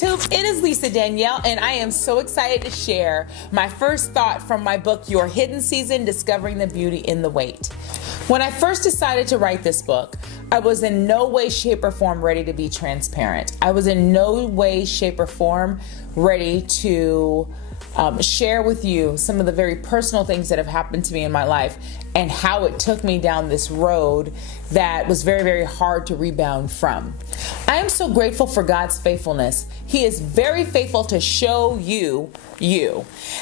YouTube, it is Lisa Dannielle, and I am so excited to share my first thought from my book, Your Hidden Season, Discovering the Beauty in the Wait. When I first decided to write this book, I was in no way, shape, or form ready to be transparent. I was in no way, shape, or form ready to share with you some of the very personal things that have happened to me in my life and how it took me down this road that was very, very hard to rebound from. I am so grateful for God's faithfulness. He is very faithful to show you.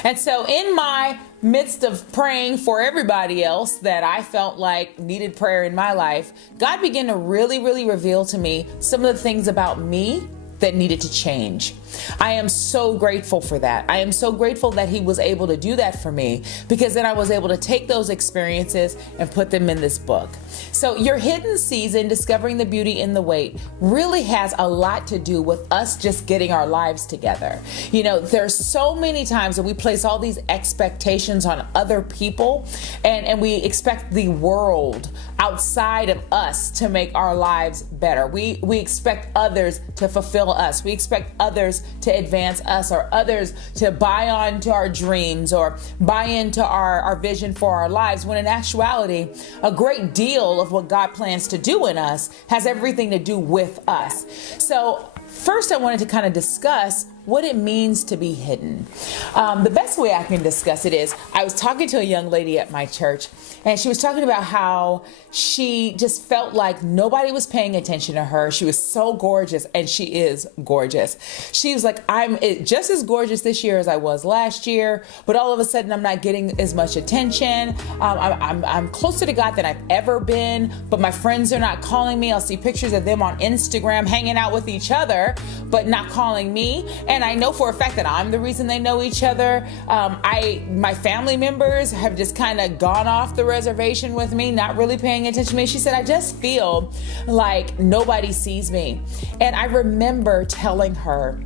And so in my midst of praying for everybody else that I felt like needed prayer in my life, God began to really, really reveal to me some of the things about me that needed to change. I am so grateful for that. I am so grateful that He was able to do that for me, because then I was able to take those experiences and put them in this book. So Your Hidden Season, Discovering the Beauty in the Wait, really has a lot to do with us just getting our lives together. You know, there's so many times that we place all these expectations on other people, and we expect the world outside of us to make our lives better. We expect others to fulfill us. We expect others to advance us, or others to buy on to our dreams or buy into our vision for our lives, when in actuality, a great deal of what God plans to do in us has everything to do with us. So first, I wanted to kind of discuss what it means to be hidden. The best way I can discuss it is, I was talking to a young lady at my church, and she was talking about how she just felt like nobody was paying attention to her. She was so gorgeous, and she is gorgeous. She was like, I'm just as gorgeous this year as I was last year, but all of a sudden I'm not getting as much attention. I'm closer to God than I've ever been, but my friends are not calling me. I'll see pictures of them on Instagram hanging out with each other, but not calling me. And I know for a fact that I'm the reason they know each other. My family members have just kind of gone off the reservation with me, not really paying attention to me. She said, I just feel like nobody sees me. And I remember telling her,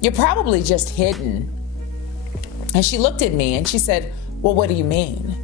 you're probably just hidden. And she looked at me and she said, well, what do you mean?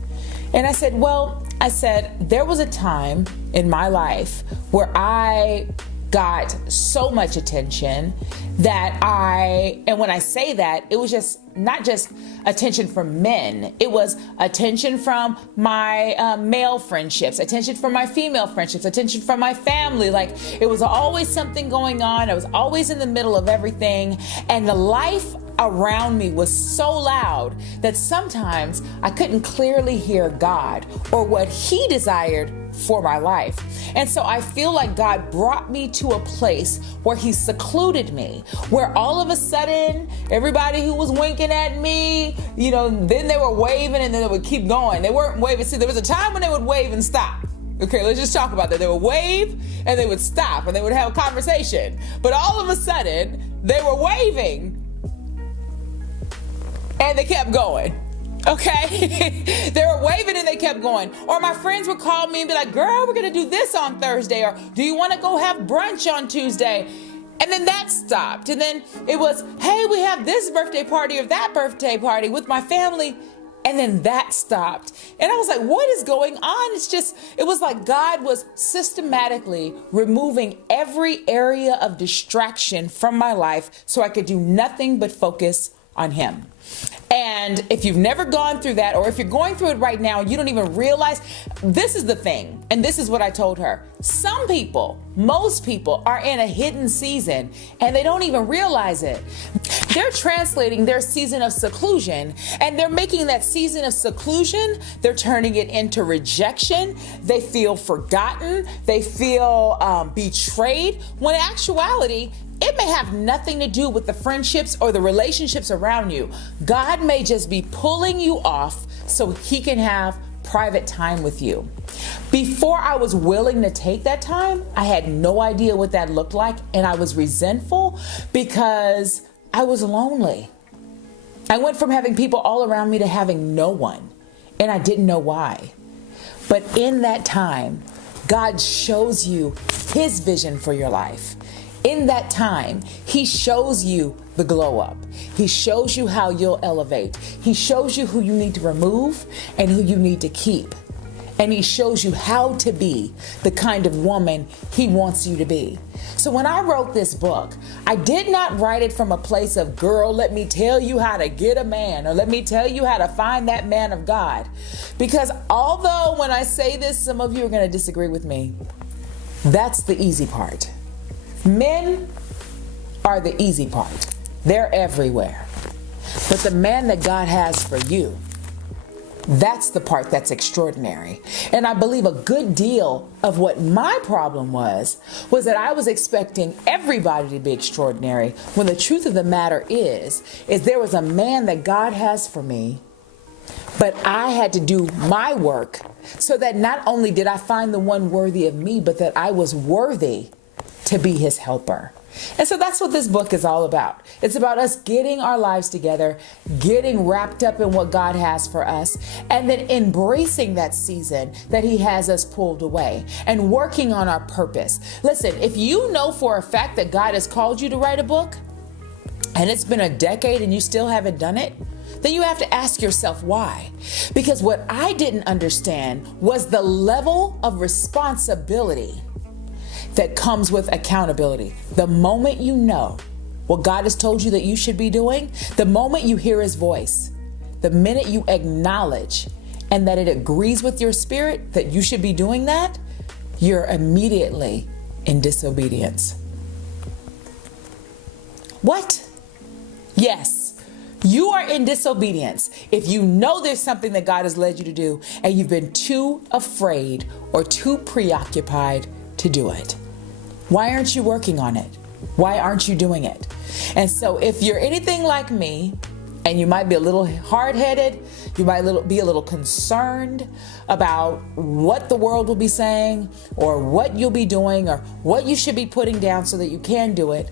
And I said, there was a time in my life where I got so much attention that and when I say that, it was just not just attention from men. It was attention from my male friendships, attention from my female friendships, attention from my family. Like, it was always something going on. I was always in the middle of everything. And the life around me was so loud that sometimes I couldn't clearly hear God or what He desired for my life. And so I feel like God brought me to a place where He secluded me, where all of a sudden everybody who was winking at me, then they were waving and then they would keep going. They weren't waving. See, there was a time when they would wave and stop. Okay, let's just talk about that. They would wave and they would stop and they would have a conversation. But all of a sudden they were waving and they kept going. Okay. They were waving and they kept going. Or my friends would call me and be like, girl, we're going to do this on Thursday. Or do you want to go have brunch on Tuesday? And then that stopped. And then it was, hey, we have this birthday party or that birthday party with my family. And then that stopped. And I was like, what is going on? It was like God was systematically removing every area of distraction from my life so I could do nothing but focus on Him. And if you've never gone through that, or if you're going through it right now, you don't even realize, this is the thing. And this is what I told her. Some people, most people, are in a hidden season and they don't even realize it. They're translating their season of seclusion, and they're making that season of seclusion, they're turning it into rejection. They feel forgotten. They feel betrayed, when in actuality, it may have nothing to do with the friendships or the relationships around you. God may just be pulling you off so He can have private time with you. Before I was willing to take that time, I had no idea what that looked like, and I was resentful because I was lonely. I went from having people all around me to having no one, and I didn't know why. But in that time, God shows you His vision for your life. In that time, He shows you the glow up. He shows you how you'll elevate. He shows you who you need to remove and who you need to keep. and he shows you how to be the kind of woman he wants you to be. So when I wrote this book, I did not write it from a place of, girl, let me tell you how to get a man, or let me tell you how to find that man of God. Because although when I say this, some of you are going to disagree with me, that's the easy part. Men are the easy part. They're everywhere. But the man that God has for you, that's the part that's extraordinary. And I believe a good deal of what my problem was that I was expecting everybody to be extraordinary, when the truth of the matter is there was a man that God has for me, but I had to do my work so that not only did I find the one worthy of me, but that I was worthy to be his helper. And so that's what this book is all about. It's about us getting our lives together, getting wrapped up in what God has for us, and then embracing that season that he has us pulled away and working on our purpose. Listen, if you know for a fact that God has called you to write a book and it's been a decade and you still haven't done it, then you have to ask yourself why. Because what I didn't understand was the level of responsibility that comes with accountability. The moment you know what God has told you that you should be doing, the moment you hear his voice, the minute you acknowledge and that it agrees with your spirit that you should be doing that, you're immediately in disobedience. What? Yes, you are in disobedience if you know there's something that God has led you to do and you've been too afraid or too preoccupied to do it. Why aren't you working on it? Why aren't you doing it? And so if you're anything like me, and you might be a little hard-headed, you might be a little concerned about what the world will be saying, or what you'll be doing, or what you should be putting down so that you can do it,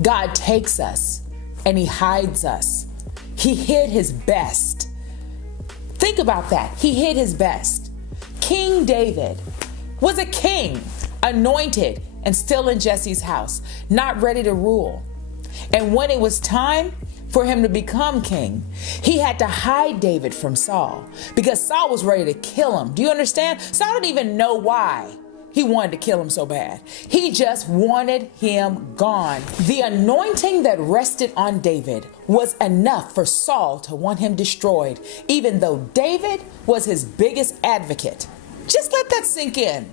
God takes us and he hides us. He hid his best. Think about that. He hid his best. King David was a king, anointed and still in Jesse's house, not ready to rule. And when it was time for him to become king, he had to hide David from Saul because Saul was ready to kill him. Do you understand? Saul didn't even know why he wanted to kill him so bad. He just wanted him gone. The anointing that rested on David was enough for Saul to want him destroyed, even though David was his biggest advocate. Just let that sink in.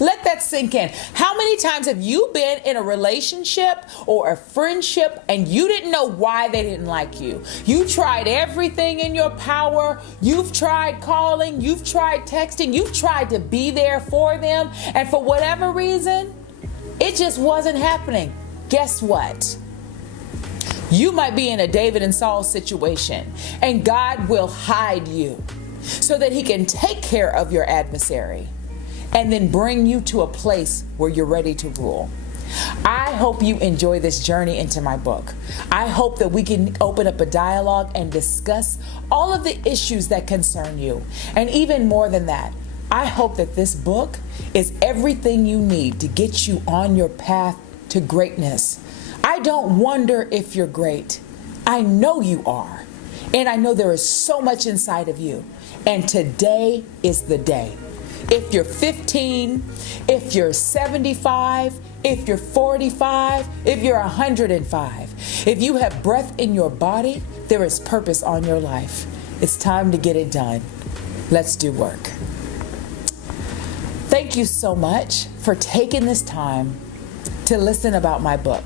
Let that sink in. How many times have you been in a relationship or a friendship and you didn't know why they didn't like you? You tried everything in your power. You've tried calling. You've tried texting. You've tried to be there for them. And for whatever reason, it just wasn't happening. Guess what? You might be in a David and Saul situation, and God will hide you so that he can take care of your adversary and then bring you to a place where you're ready to rule. I hope you enjoy this journey into my book. I hope that we can open up a dialogue and discuss all of the issues that concern you. And even more than that, I hope that this book is everything you need to get you on your path to greatness. I don't wonder if you're great. I know you are. And I know there is so much inside of you. And today is the day. If you're 15, if you're 75, if you're 45, if you're 105, if you have breath in your body, there is purpose on your life. It's time to get it done. Let's do work. Thank you so much for taking this time to listen about my book.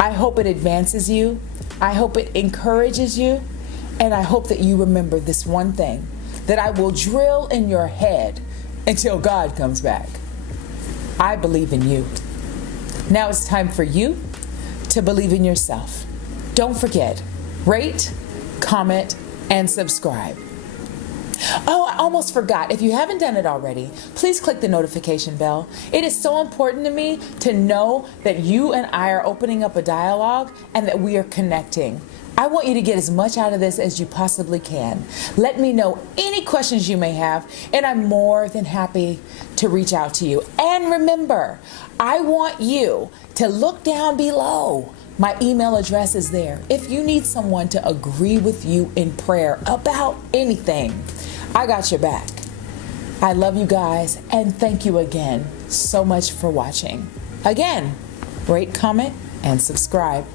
I hope it advances you. I hope it encourages you. And I hope that you remember this one thing that I will drill in your head until God comes back. I believe in you. Now it's time for you to believe in yourself. Don't forget, rate, comment, and subscribe. Oh, I almost forgot. If you haven't done it already, please click the notification bell. It is so important to me to know that you and I are opening up a dialogue and that we are connecting. I want you to get as much out of this as you possibly can. Let me know any questions you may have, and I'm more than happy to reach out to you. And remember, I want you to look down below. My email address is there. If you need someone to agree with you in prayer about anything, I got your back. I love you guys, and thank you again so much for watching. Again, rate, comment, and subscribe.